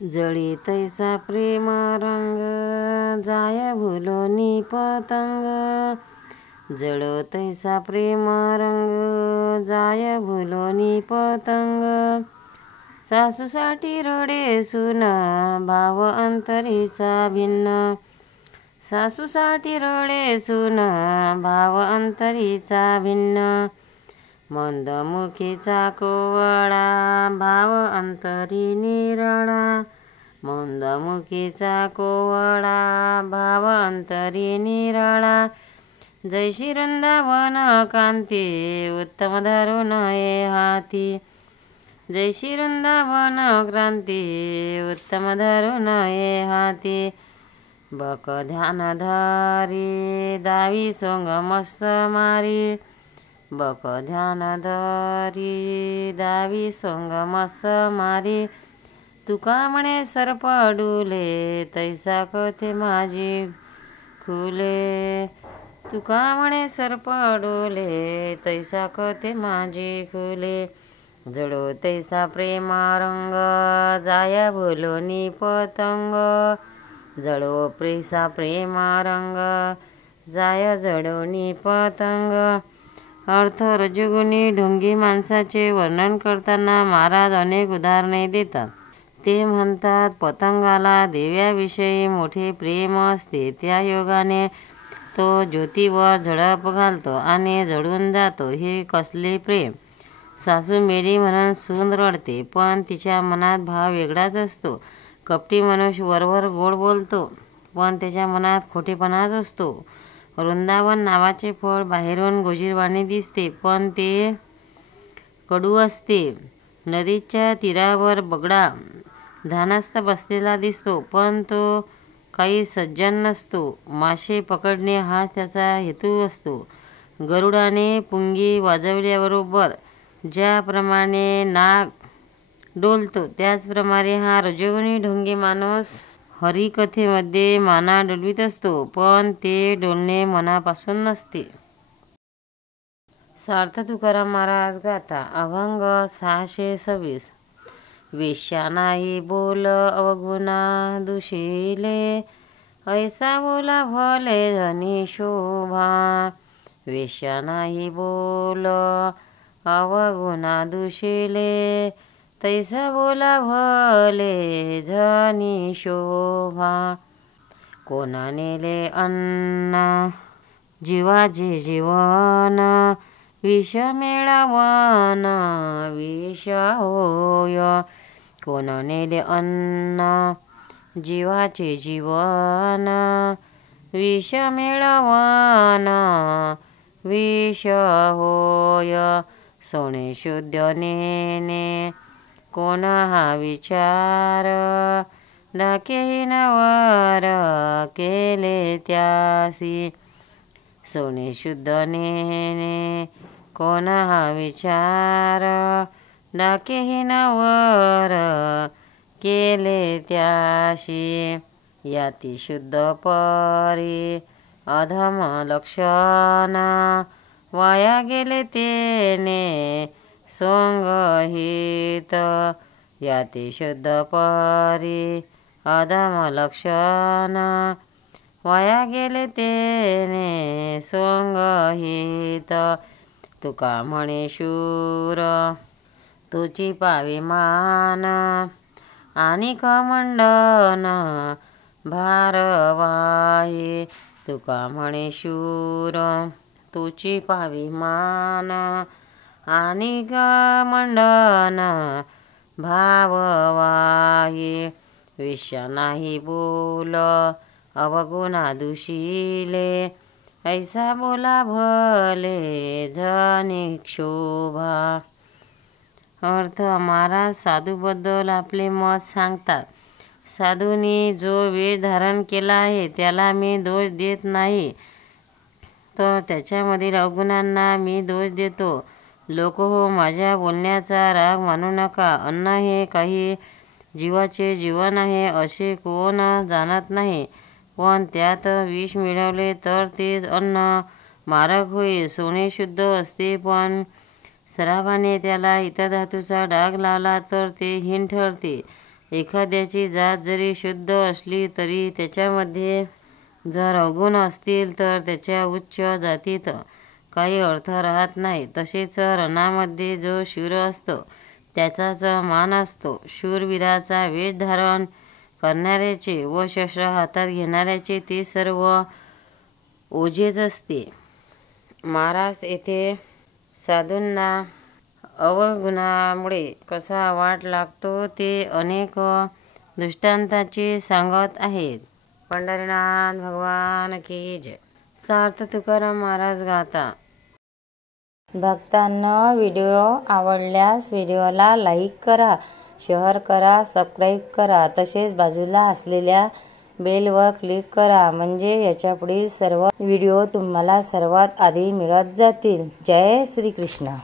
जळी तैसा प्रेम रंग जाय भुलोनी पतंग। जळो तैसा प्रेम रंग जाय भुलोनी पतंग। सासूसाठी रडे सून भाव अंतरीचा भिन्न। सासूसाठी रडे सून भाव अंतरीचा भिन्न। मंदमुखीचा कोवळा भाव अंतरी निराळा। मंदमुखीचा कोवळा भाव अंतरी निराळा। जैशी वृंदावन कांती उत्तम धरून ये हाती। जैशी वृंदावन क्रांती उत्तम धरून ये हाती। बक ध्यान धरी दावी सोंग मस्त मारी। बक ध्यान धरी दावी सोंग मस्त मारी। तुका म्हणे सर्प डुले तैसा कथे माझी खुले। तुका म्हणे सर्प डोले तैसा कथे माझी खुले। जळो तैसा प्रेम रंग जाय भुलोनी पतंग। जळो तैसा प्रेम रंग जाय जळोनी पतंग। अर्थ रजोगुणी ढोंगी माणसाचे वर्णन करताना महाराज अनेक उदाहरणे देतात। ते म्हणतात, पतंगाला देव्याविषयी मोठे प्रेम असते, त्या योगाने तो ज्योतीवर झडप घालतो आणि जळून जातो। हे कसले प्रेम! सासू मेली म्हणून सून रडते, पण तिच्या मनात भाव वेगळाच असतो। कपटी मनुष्य वरवर गोड बोलतो, पण त्याच्या मनात खोटेपणाच असतो। वृंदावन नावाचे फळ बाहेरून गोजीरवाणे दिसते, पण ते कडू असते। नदीच्या तीरावर बगळा ध्यानस्थ बसलेला दिसतो, पण तो काही सज्जन नसतो। मासे पकडणे हाच त्याचा हेतू असतो। गरुडाने पुंगी वाजवल्याबरोबर ज्याप्रमाणे नाग डोलतो, त्याचप्रमाणे हा रजोगुणी ढोंगी माणूस हरिकथेमध्ये माना डोलवीत असतो, पण ते डोलणे मनापासून नसते। सार्थ तुकाराम महाराज गाथा अभंग 626। वेश्या नाही बोल अवगुणा दुशिले। ऐसा बोला भले धनी शोभा। वेश्या नाही बोल अवगुणा दुशिले। तैसा बोला भले धनी शोभा। कोण नेले अन्न जीवाचे जीवन। विष मिळवण विष होय। कोण नेले अन्न जीवाचे जीवन। विष मिळवण विष होय। सोने शुद्ध नेणे कोण हा विचार। डाकेहीन वर केले त्यासी। सोने शुद्ध नेणे कोण हा विचार। डाकेहीन वर केले त्याशी। याती शुद्ध परी अधम लक्षण। वाया गेले तेने सोंगहित। याती शुद्ध परी अधम लक्षण। वाया गेले तेने सोंगहित। तुका म्हणे शूर तुची पावे मान। आणि कमंडन भारवाही। तुका म्हणे शूर तुची पावे मान। आणि कमंडन भाववाही। वेश्या नाही बोल अवगुणा दुशिले। ऐसा बोला भले धनी शोभा। अर्थ महाराज साधूबद्दल आपले मत सांगतात। साधूंनी जो वेश धारण केला आहे त्याला मी दोष देत नाही, तर त्याच्यामधील अवगुणांना मी दोष देतो। लोक हो, माझ्या बोलण्याचा राग मानू नका। अन्न हे काही जीवाचे जीवन आहे असे कोण जाणत नाही, पण त्यात विष मिळवले तर तेच अन्न मारक होईल। सोने शुद्ध असते, पण सराफाने त्याला इतर धातूचा डाग लावला तर ते हीन ठरते। एखाद्याची जात जरी शुद्ध असली तरी त्याच्यामध्ये जर अवगुण असतील तर त्याच्या उच्च जातीत काही अर्थ राहत नाही. तसेच रणामध्ये जो शूर असतो त्याचाच मान असतो. शूरवीराचा वेश धारण करणाऱ्याचे व शस्त्र हातात घेणाऱ्याचे ते सर्व ओझेच असते. महाराज येथे साधूंना अवगुणामुळे कसा वाट लागतो ते अनेक दृष्टांताचे सांगत आहेत. पंढरीनाथ भगवान की जय. सार्थ तुकाराम महाराज गाता. भक्तांनो, व्हिडिओ आवडल्यास व्हिडिओला लाईक करा, शेअर करा, सबस्क्राईब करा. तसेच बाजूला असलेल्या बेलवर क्लिक करा, म्हणजे याच्यापुढील सर्व व्हिडिओ तुम्हाला सर्वात आधी मिळत जातील. जय श्री कृष्ण.